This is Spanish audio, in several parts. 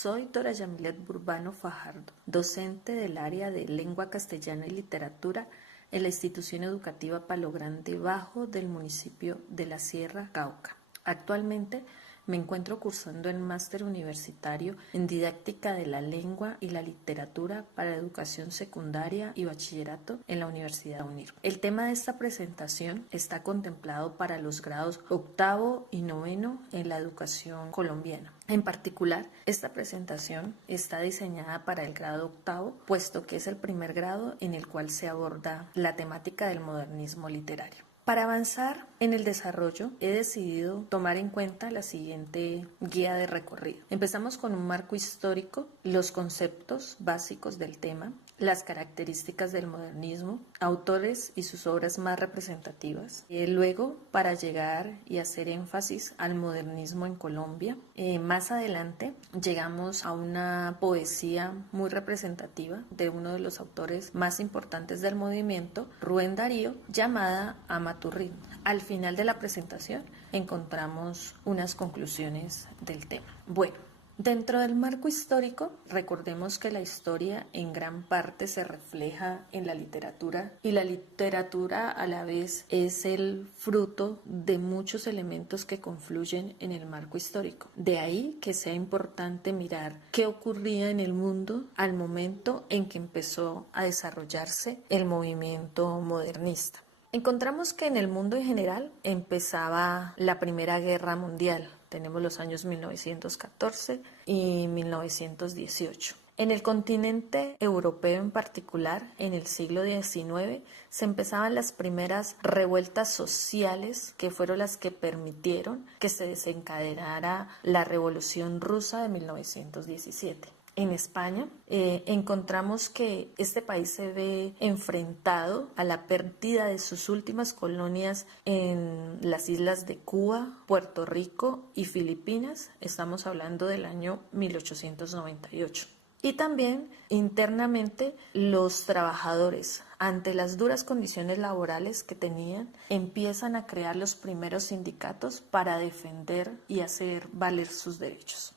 Soy Dora Yamilet Burbano Fajardo, docente del área de Lengua Castellana y Literatura en la institución educativa Palo Grande Bajo del municipio de La Sierra, Cauca. Actualmente me encuentro cursando el máster universitario en didáctica de la lengua y la literatura para educación secundaria y bachillerato en la Universidad UNIR. El tema de esta presentación está contemplado para los grados octavo y noveno en la educación colombiana. En particular, esta presentación está diseñada para el grado octavo, puesto que es el primer grado en el cual se aborda la temática del modernismo literario. Para avanzar en el desarrollo, he decidido tomar en cuenta la siguiente guía de recorrido. Empezamos con un marco histórico, los conceptos básicos del tema, las características del modernismo, autores y sus obras más representativas. Luego, para llegar y hacer énfasis al modernismo en Colombia, más adelante llegamos a una poesía muy representativa de uno de los autores más importantes del movimiento, Rubén Darío, llamada Amaturrín. Al final de la presentación encontramos unas conclusiones del tema. Bueno, dentro del marco histórico, recordemos que la historia en gran parte se refleja en la literatura y la literatura a la vez es el fruto de muchos elementos que confluyen en el marco histórico. De ahí que sea importante mirar qué ocurría en el mundo al momento en que empezó a desarrollarse el movimiento modernista. Encontramos que en el mundo en general empezaba la Primera Guerra Mundial. Tenemos los años 1914 y 1918. En el continente europeo en particular, en el siglo XIX, se empezaban las primeras revueltas sociales que fueron las que permitieron que se desencadenara la Revolución Rusa de 1917. En España encontramos que este país se ve enfrentado a la pérdida de sus últimas colonias en las islas de Cuba, Puerto Rico y Filipinas. Estamos hablando del año 1898. Y también internamente los trabajadores, ante las duras condiciones laborales que tenían, empiezan a crear los primeros sindicatos para defender y hacer valer sus derechos.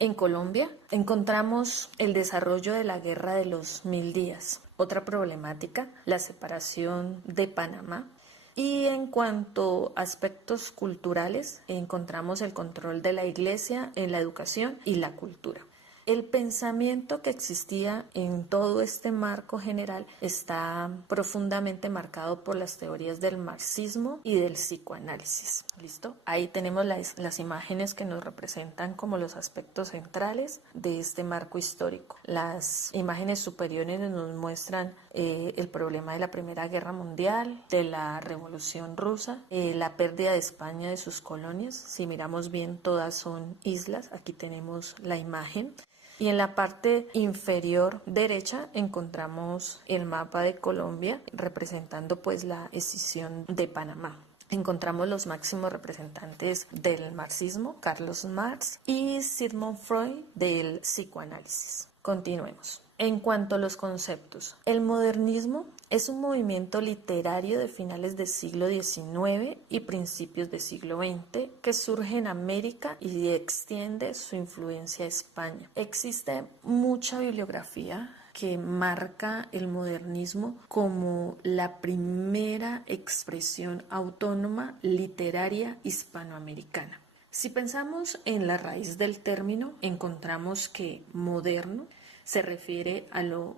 En Colombia encontramos el desarrollo de la Guerra de los 1000 días. Otra problemática, la separación de Panamá. Y en cuanto a aspectos culturales, encontramos el control de la Iglesia en la educación y la cultura. El pensamiento que existía en todo este marco general está profundamente marcado por las teorías del marxismo y del psicoanálisis. ¿Listo? Ahí tenemos las imágenes que nos representan como los aspectos centrales de este marco histórico. Las imágenes superiores nos muestran el problema de la Primera Guerra Mundial, de la Revolución Rusa, la pérdida de España de sus colonias. Si miramos bien, todas son islas. Aquí tenemos la imagen. Y en la parte inferior derecha encontramos el mapa de Colombia representando pues la escisión de Panamá. Encontramos los máximos representantes del marxismo, Carlos Marx y Sigmund Freud del psicoanálisis. Continuemos. En cuanto a los conceptos, el modernismo es un movimiento literario de finales del siglo XIX y principios del siglo XX que surge en América y extiende su influencia a España. Existe mucha bibliografía que marca el modernismo como la primera expresión autónoma literaria hispanoamericana. Si pensamos en la raíz del término, encontramos que moderno se refiere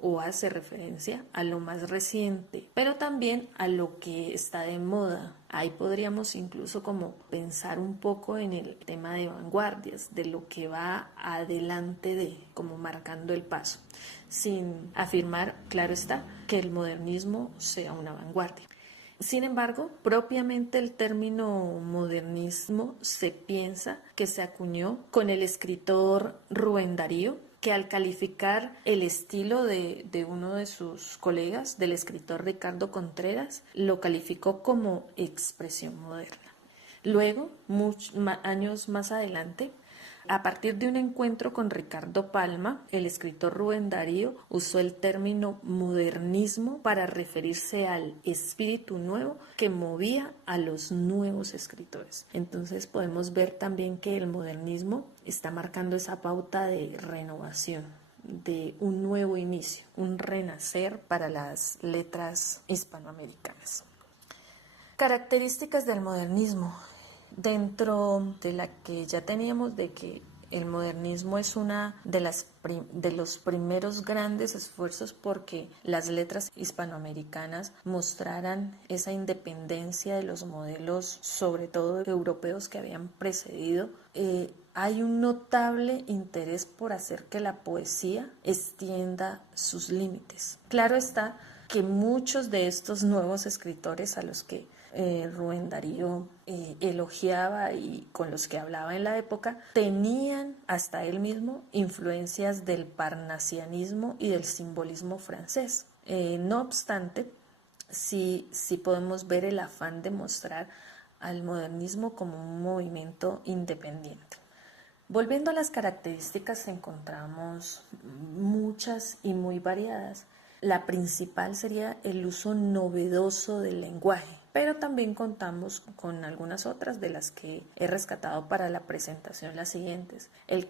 o hace referencia a lo más reciente, pero también a lo que está de moda. Ahí podríamos incluso como pensar un poco en el tema de vanguardias, de lo que va adelante de, como marcando el paso, sin afirmar, claro está, que el modernismo sea una vanguardia. Sin embargo, propiamente el término modernismo se piensa que se acuñó con el escritor Rubén Darío, que al calificar el estilo de uno de sus colegas, del escritor Ricardo Contreras, lo calificó como expresión moderna. Luego, años más adelante, A partir de un encuentro con Ricardo Palma, el escritor Rubén Darío usó el término modernismo para referirse al espíritu nuevo que movía a los nuevos escritores. Entonces podemos ver también que el modernismo está marcando esa pauta de renovación, de un nuevo inicio, un renacer para las letras hispanoamericanas. Características del modernismo. Dentro de la que ya teníamos de que el modernismo es una de los primeros grandes esfuerzos porque las letras hispanoamericanas mostraran esa independencia de los modelos, sobre todo europeos, que habían precedido. Hay un notable interés por hacer que la poesía extienda sus límites. Claro está que muchos de estos nuevos escritores a los que Rubén Darío elogiaba y con los que hablaba en la época, tenían hasta él mismo influencias del parnasianismo y del simbolismo francés. No obstante, sí podemos ver el afán de mostrar al modernismo como un movimiento independiente. Volviendo a las características, encontramos muchas y muy variadas. La principal sería el uso novedoso del lenguaje, pero también contamos con algunas otras de las que he rescatado para la presentación, las siguientes: el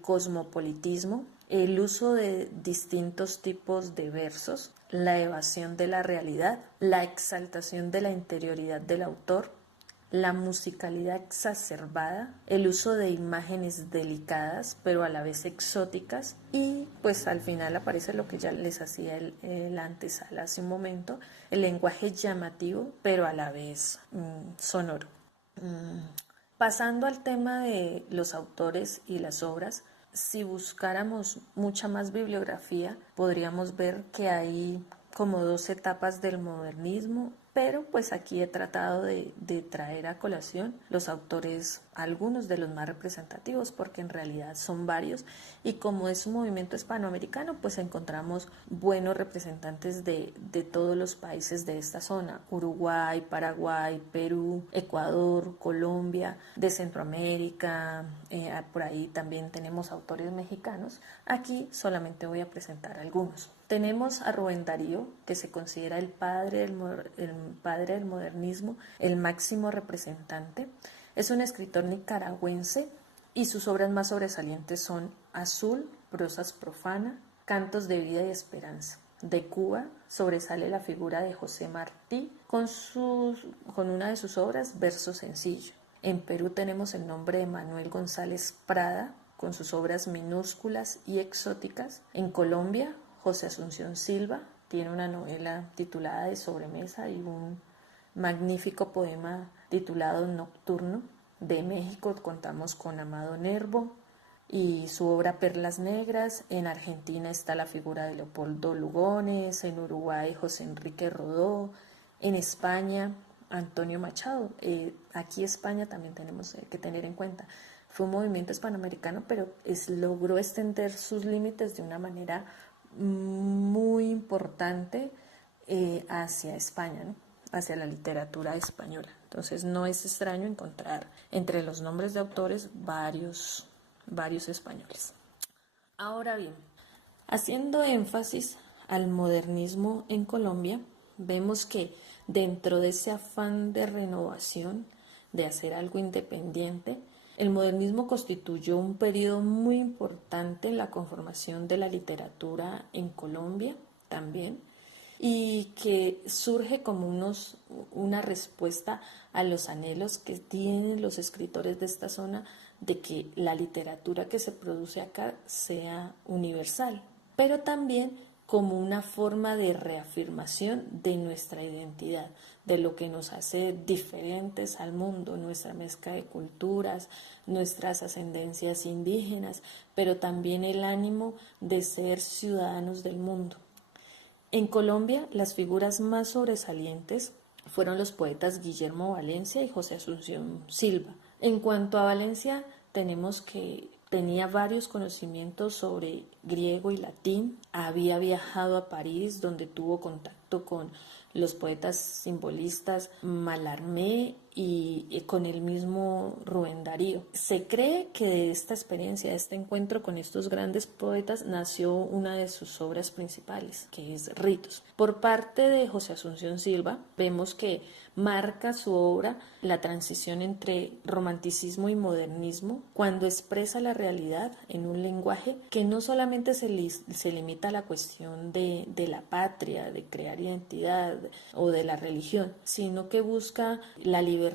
cosmopolitismo, el uso de distintos tipos de versos, la evasión de la realidad, la exaltación de la interioridad del autor, la musicalidad exacerbada, el uso de imágenes delicadas pero a la vez exóticas, y pues al final aparece lo que ya les hacía el antesala hace un momento, el lenguaje llamativo pero a la vez sonoro. Pasando al tema de los autores y las obras, si buscáramos mucha más bibliografía, podríamos ver que hay como dos etapas del modernismo, pero pues aquí he tratado de traer a colación los autores, algunos de los más representativos, porque en realidad son varios, y como es un movimiento hispanoamericano, pues encontramos buenos representantes de todos los países de esta zona: Uruguay, Paraguay, Perú, Ecuador, Colombia, de Centroamérica, por ahí también tenemos autores mexicanos. Aquí solamente voy a presentar algunos. Tenemos a Rubén Darío, que se considera el padre del modernismo, el máximo representante. Es un escritor nicaragüense y sus obras más sobresalientes son Azul, prosas profana, Cantos de vida y esperanza. De Cuba sobresale la figura de José Martí con una de sus obras, Verso sencillo. En Perú tenemos el nombre de Manuel González Prada con sus obras minúsculas y exóticas. En Colombia, José Asunción Silva tiene una novela titulada De sobremesa y un magnífico poema titulado Nocturno. De México contamos con Amado Nervo y su obra Perlas Negras. En Argentina está la figura de Leopoldo Lugones, en Uruguay José Enrique Rodó, en España Antonio Machado. Aquí España también tenemos que tener en cuenta. Fue un movimiento hispanoamericano, pero logró extender sus límites de una manera muy importante hacia España, ¿no? Hacia la literatura española. Entonces no es extraño encontrar entre los nombres de autores varios españoles. Ahora bien, haciendo énfasis al modernismo en Colombia, vemos que dentro de ese afán de renovación, de hacer algo independiente, el modernismo constituyó un periodo muy importante en la conformación de la literatura en Colombia también, y que surge como una respuesta a los anhelos que tienen los escritores de esta zona de que la literatura que se produce acá sea universal, pero también como una forma de reafirmación de nuestra identidad, de lo que nos hace diferentes al mundo, nuestra mezcla de culturas, nuestras ascendencias indígenas, pero también el ánimo de ser ciudadanos del mundo. En Colombia, las figuras más sobresalientes fueron los poetas Guillermo Valencia y José Asunción Silva. En cuanto a Valencia, tenemos que tenía varios conocimientos sobre griego y latín, había viajado a París, donde tuvo contacto con los poetas simbolistas Mallarmé y con el mismo Rubén Darío. Se cree que de esta experiencia, de este encuentro con estos grandes poetas, nació una de sus obras principales, que es Ritos. Por parte de José Asunción Silva, vemos que marca su obra la transición entre romanticismo y modernismo cuando expresa la realidad en un lenguaje que no solamente se limita a la cuestión de la patria, de crear identidad o de la religión, sino que busca la libertad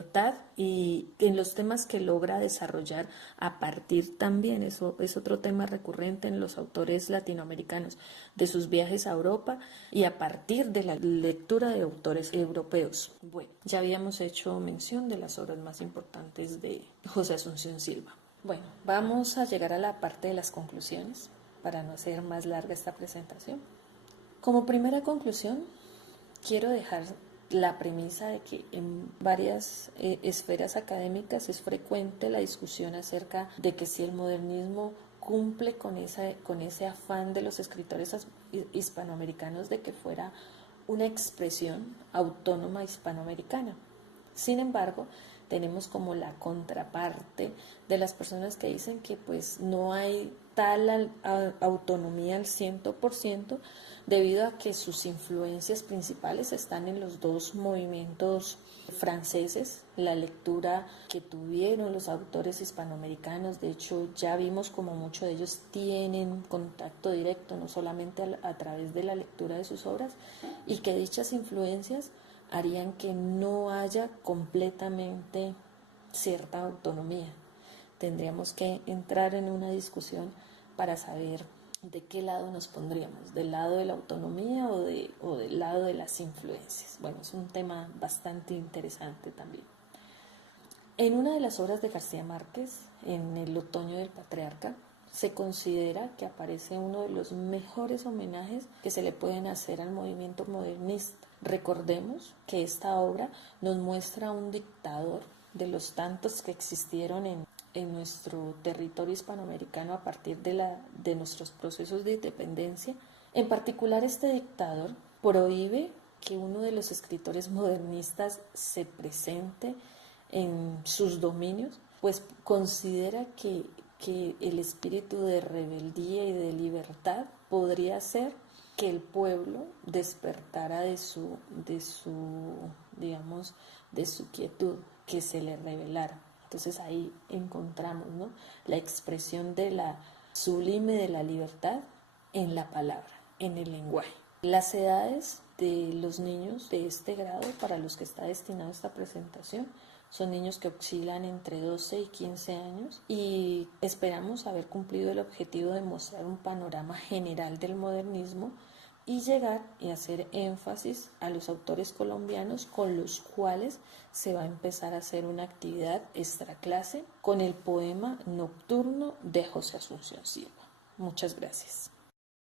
y en los temas que logra desarrollar a partir también, eso es otro tema recurrente en los autores latinoamericanos, de sus viajes a Europa y a partir de la lectura de autores europeos. Bueno, ya habíamos hecho mención de las obras más importantes de José Asunción Silva. Bueno, vamos a llegar a la parte de las conclusiones para no hacer más larga esta presentación. Como primera conclusión, quiero dejar la premisa de que en varias esferas académicas es frecuente la discusión acerca de que si el modernismo cumple con ese afán de los escritores hispanoamericanos de que fuera una expresión autónoma hispanoamericana. Sin embargo, tenemos como la contraparte de las personas que dicen que pues no hay tal autonomía al 100% debido a que sus influencias principales están en los dos movimientos franceses, la lectura que tuvieron los autores hispanoamericanos. De hecho, ya vimos como muchos de ellos tienen contacto directo, no solamente a través de la lectura de sus obras, y que dichas influencias harían que no haya completamente cierta autonomía. Tendríamos que entrar en una discusión para saber de qué lado nos pondríamos, del lado de la autonomía o del lado de las influencias. Bueno, es un tema bastante interesante también. En una de las obras de García Márquez, en El otoño del patriarca, se considera que aparece uno de los mejores homenajes que se le pueden hacer al movimiento modernista. Recordemos que esta obra nos muestra a un dictador de los tantos que existieron en nuestro territorio hispanoamericano a partir de nuestros procesos de independencia. En particular, este dictador prohíbe que uno de los escritores modernistas se presente en sus dominios, pues considera que el espíritu de rebeldía y de libertad podría hacer que el pueblo despertara de su quietud, que se le rebelara. Entonces ahí encontramos, ¿no?, la expresión de la sublime de la libertad en la palabra, en el lenguaje. Las edades de los niños de este grado para los que está destinada esta presentación son niños que oscilan entre 12 y 15 años y esperamos haber cumplido el objetivo de mostrar un panorama general del modernismo y llegar y hacer énfasis a los autores colombianos con los cuales se va a empezar a hacer una actividad extraclase con el poema Nocturno de José Asunción Silva. Muchas gracias.